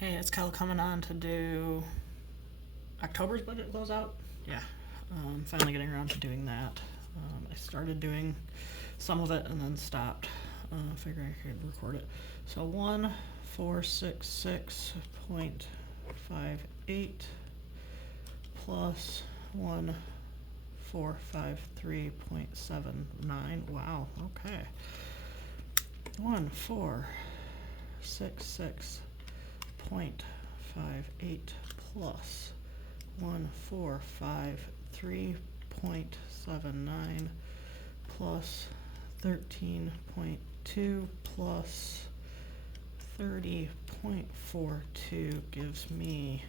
Hey, it's Kel coming on to do October's budget closeout. Yeah, finally getting around to doing that. I started doing some of it and then stopped, figuring I could record it. So 1466.58 plus 1453.79. Wow, okay. 1466.58 plus 1453.79 plus 13.2 plus 30.42 gives me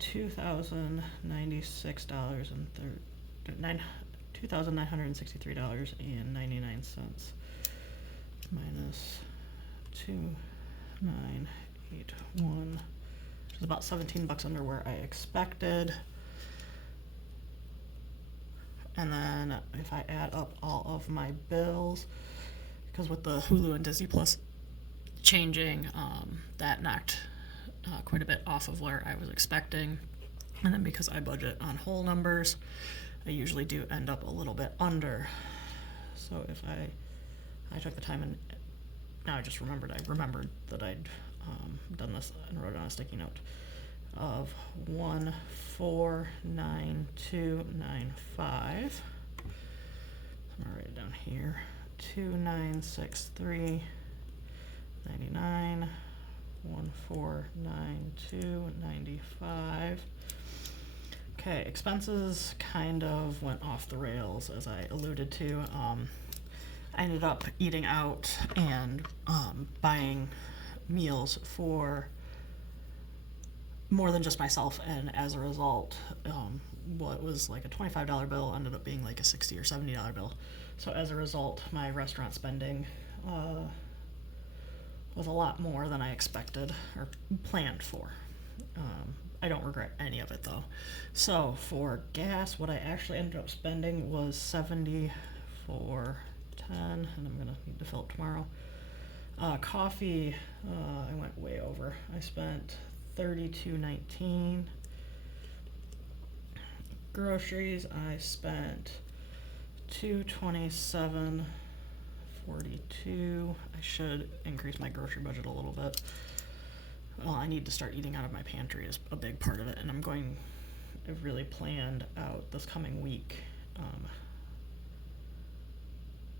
$2,963.99 minus 2,981, which is about $17 under where I expected. And then if I add up all of my bills, because with the Hulu and Disney Plus changing, that knocked quite a bit off of where I was expecting. And then because I budget on whole numbers, I usually do end up a little bit under. So if I took the time and now I remembered that I'd done this and wrote it on a sticky note of 149295. I'm gonna write it down here. 2963.99, 1492.95. Okay, expenses kind of went off the rails, as I alluded to. I ended up eating out and buying meals for more than just myself, and as a result, what was like a $25 bill ended up being like a $60 or $70 bill. So as a result, my restaurant spending was a lot more than I expected or planned for. I don't regret any of it though. So for gas, what I actually ended up spending was $74.10, and I'm gonna need to fill it tomorrow. Coffee, I went way over. I spent $32.19. Groceries, I spent $227.42. I should increase my grocery budget a little bit. Well, I need to start eating out of my pantry is a big part of it, and I've really planned out this coming week. I'm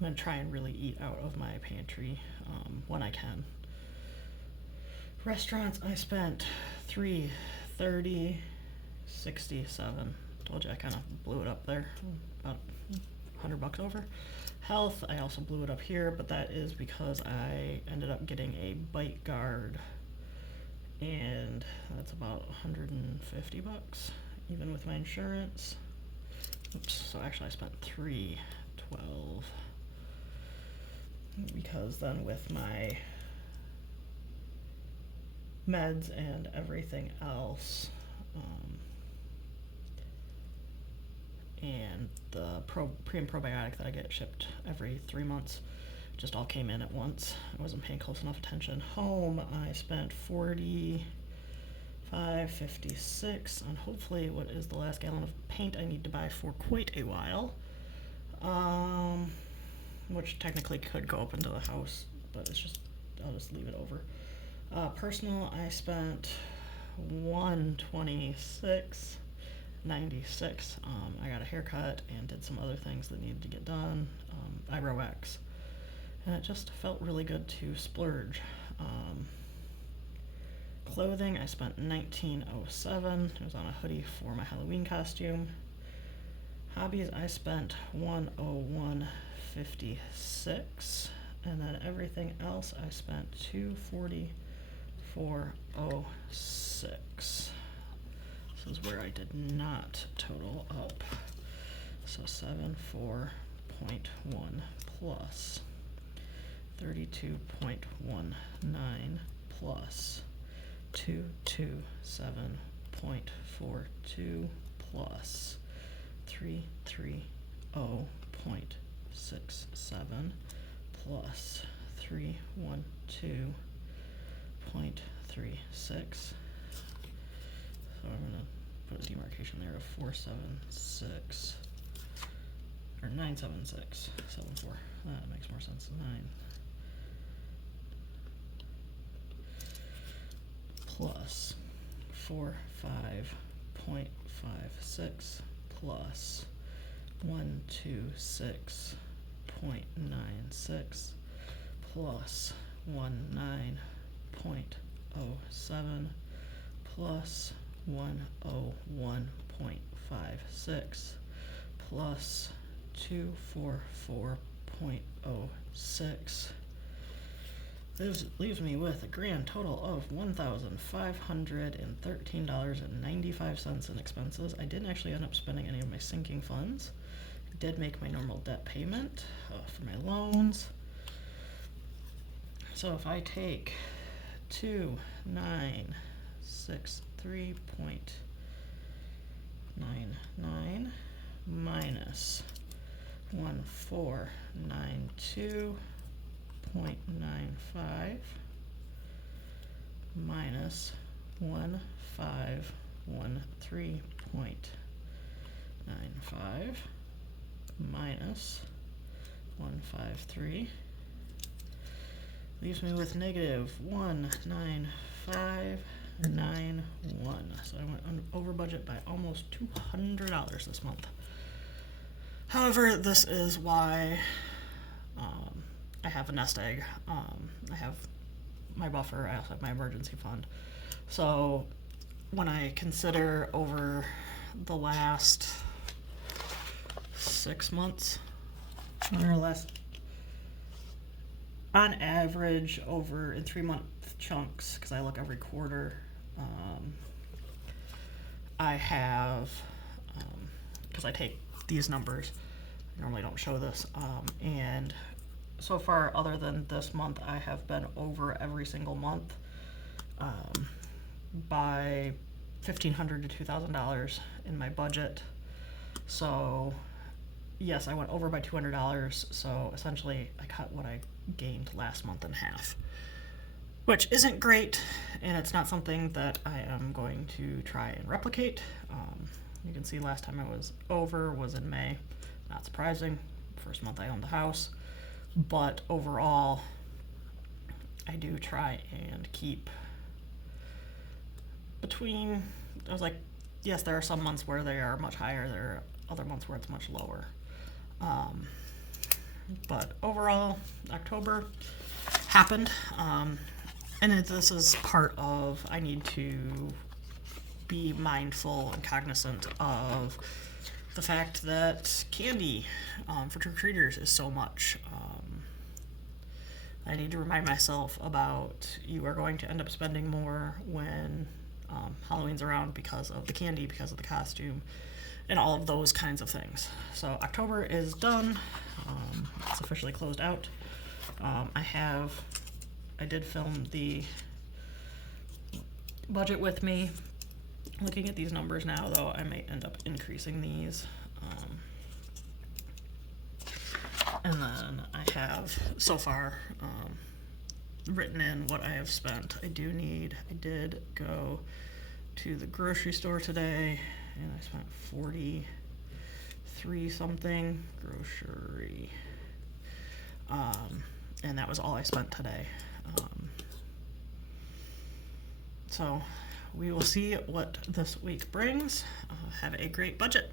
gonna try and really eat out of my pantry when I can. Restaurants, I spent $330.67. Told you I kind of blew it up there, about $100 over. Health, I also blew it up here, but that is because I ended up getting a bite guard, and that's about $150, even with my insurance. Oops, so actually I spent $312, because then with my meds and everything else, and the pre and probiotic that I get shipped every 3 months just all came in at once. I wasn't paying close enough attention. Home, I spent $45.56 on hopefully what is the last gallon of paint I need to buy for quite a while, which technically could go up into the house, but I'll just leave it over. Personal, I spent $126.96. I got a haircut and did some other things that needed to get done, eyebrow wax, and it just felt really good to splurge. Clothing, I spent $19.07. It was on a hoodie for my Halloween costume. Hobbies, I spent $101.56, and then everything else I spent $244.06. This is where I did not total up. So 74.1 plus 32.19 plus 227.42 plus 330.67 plus 312.3 936. So I'm gonna put a demarcation there of 476 or 97674. That makes more sense. 9 plus 45.56 plus 126.96 plus 19.07 plus 101.56 plus 244.06. This leaves me with a grand total of $1,513.95 in expenses. I didn't actually end up spending any of my sinking funds. I did make my normal debt payment for my loans. So if I take 2963.99 minus 1492.95 minus 1513.95 minus 153 leaves me with negative 19591. So I went over budget by almost $200 this month. However, this is why I have a nest egg. I have my buffer. I also have my emergency fund. So when I consider over the last 6 months, more or less, on average, over in 3-month chunks, because I look every quarter, I have, because I take these numbers, I normally don't show this, and so far, other than this month, I have been over every single month by $1,500 to $2,000 in my budget. So yes, I went over by $200, so essentially I cut what I gained last month in half, which isn't great, and it's not something that I am going to try and replicate. You can see last time I was over was in May. Not surprising, first month I owned the house, but overall I do try and keep between, I was like, yes, there are some months where they are much higher, there are other months where it's much lower. But overall, October happened, and this is part of, I need to be mindful and cognizant of the fact that candy for trick-or-treaters is so much. I need to remind myself about you are going to end up spending more when Halloween's around because of the candy, because of the costume, and all of those kinds of things. So October is done. It's officially closed out. I did film the budget with me. Looking at these numbers now, though, I may end up increasing these. And then I have, so far, written in what I have spent. I did go to the grocery store today, and I spent 43 something grocery. And that was all I spent today. So we will see what this week brings. Have a great budget.